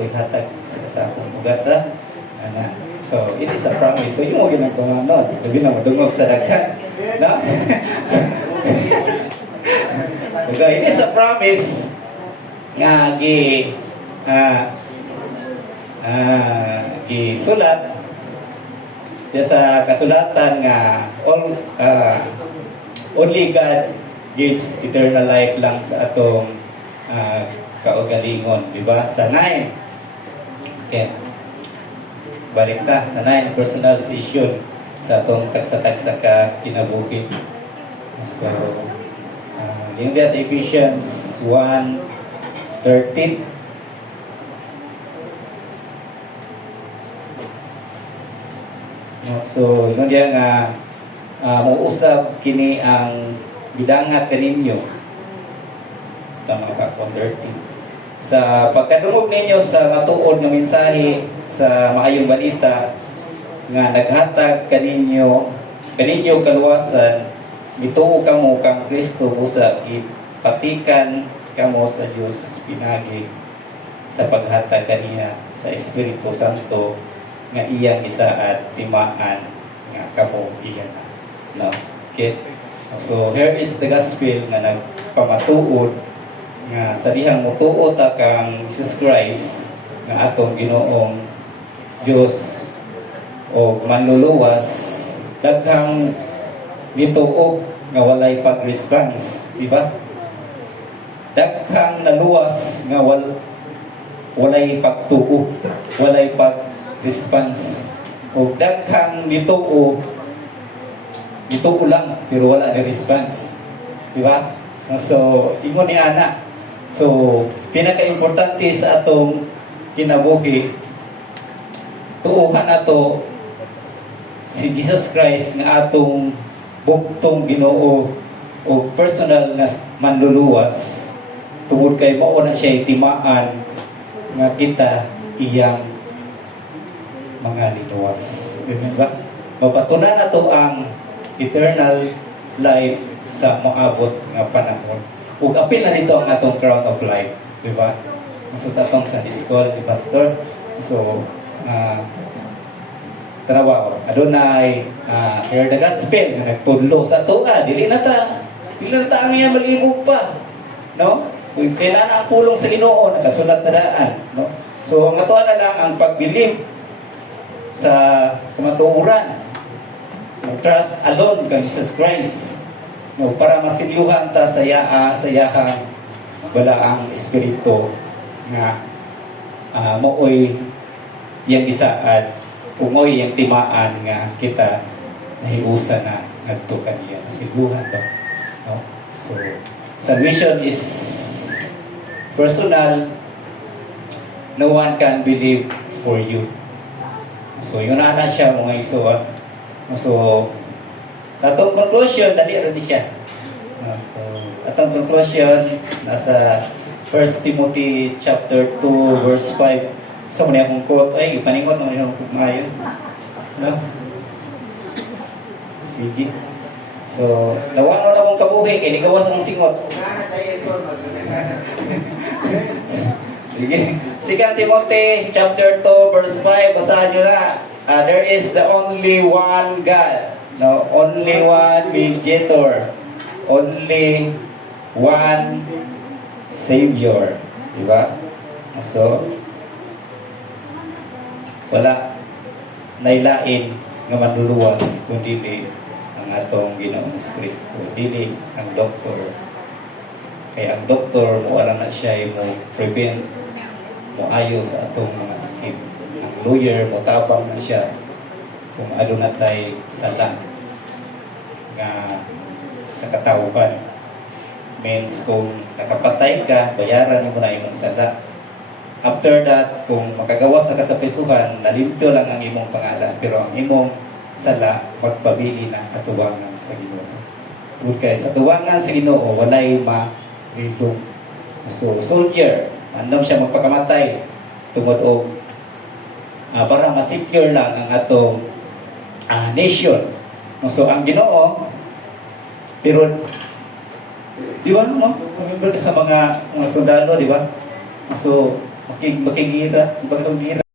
ko'y hatag sa kasakong bugas sa ana. So, it is a promise. So, yung mga ginagawa nun, labi na madungog sa daghan. No? Okay, it is a promise nga gisulat diya sa kasulatan nga only God gives eternal life lang sa atong kaugalingon, di ba? Sa 9. Okay. Balik ta sa 9, personal decision sa atong tagsa-tagsa ka kinabuhi. So, yung sa Ephesians 1:13. So, yun diya nga muusab kini ang bidangat kaninyo. Tama ka, 1:13. Sa pagkadungog ninyo sa matuod nga mensahe sa maayong balita nga naghatag kaninyo kaluwasan, mituo kamo kang Kristo busa ipatikan kamo sa Dios pinagi sa paghatag kaniya sa Espiritu Santo nga iyang isaad timaan nga kamo iyan. No? Okay? So here is the gospel nga nagpamatuod nga sa dihang mutuo ta kang Jesus Christ nga atong Ginoong Dios o manluluwas, daghang nituo nga walay pag-response, di ba? Daghang naluwas nga walay pagtuo, walay pag-response. O daghang nituo lang pero wala ni response, di ba? So ingon ni ana. So, pinaka-importante sa atong kinabuhi, tuuhan nato si Jesus Christ nga atong buktong Ginoo o personal nga manluluwas tungod kay mao na siya timaan nga kita iyang mga linuwas. Diba? Mapatunan nato ang eternal life sa moabot nga panahon. Ug apil na dito ang atong crown of life, di ba? So sa atong Sunday school ni Pastor. So tanawa, adunay hear the gospel nga nagtudlo sa tuwa, dili na ta ang iya malibog pa, no? Kung kailangan ang pulong sa Ginoo nakasulat na daan, no? So ang atuan na lang ang pagbilib sa kamatuoran, trust alone kay Jesus Christ. No, para masilyuhan ta sa yahang balaang espiritu nga mooy yang isaad umoy yang timaan nga kita nahiusa na ngadto kaniya masilyuhan ba, no? So salvation is personal. No one can believe for you. So yun na siya mga isuwa. So sa atong conclusion, dali rin siya. So, atong conclusion, nasa 1 Timothy chapter 2, verse 5. So, muna akong quote, ay, ipaningot naman yung kumayon. No? Sige. So, nawanon akong kabuhi, inigawas akong singot. Sige. 2 Timothy chapter 2, verse 5, basahan nyo na. There is the only one God. No, only one mediator, only one Savior, di ba? So, wala nailain nga manluluwas kundi ang atong Ginoong Kristo, dili ang doktor. Kaya ang doktor mo alam na siya mo prevent, mo ayo sa atong mga sakit. Ang lawyer mo tabang na siya kung ano na tay sala nga sa katawhan. Means kung nakapatay ka, bayaran mo na imong sala. After that, kung makagawas na ka sa prisuhan, nalimpyo lang ang imong pangalan, pero ang imong sala magpabili na katuwangan sa Ginoo. Tungod kay sa tuwangan sa Ginoo walay marilong. So soldier, andam siya magpakamatay tungod og para ma-secure lang ang atong nation. So ang Ginoo, pero di ba, no? Remember ka sa mga sundalo, di ba? So Makigira, bakit ang gira?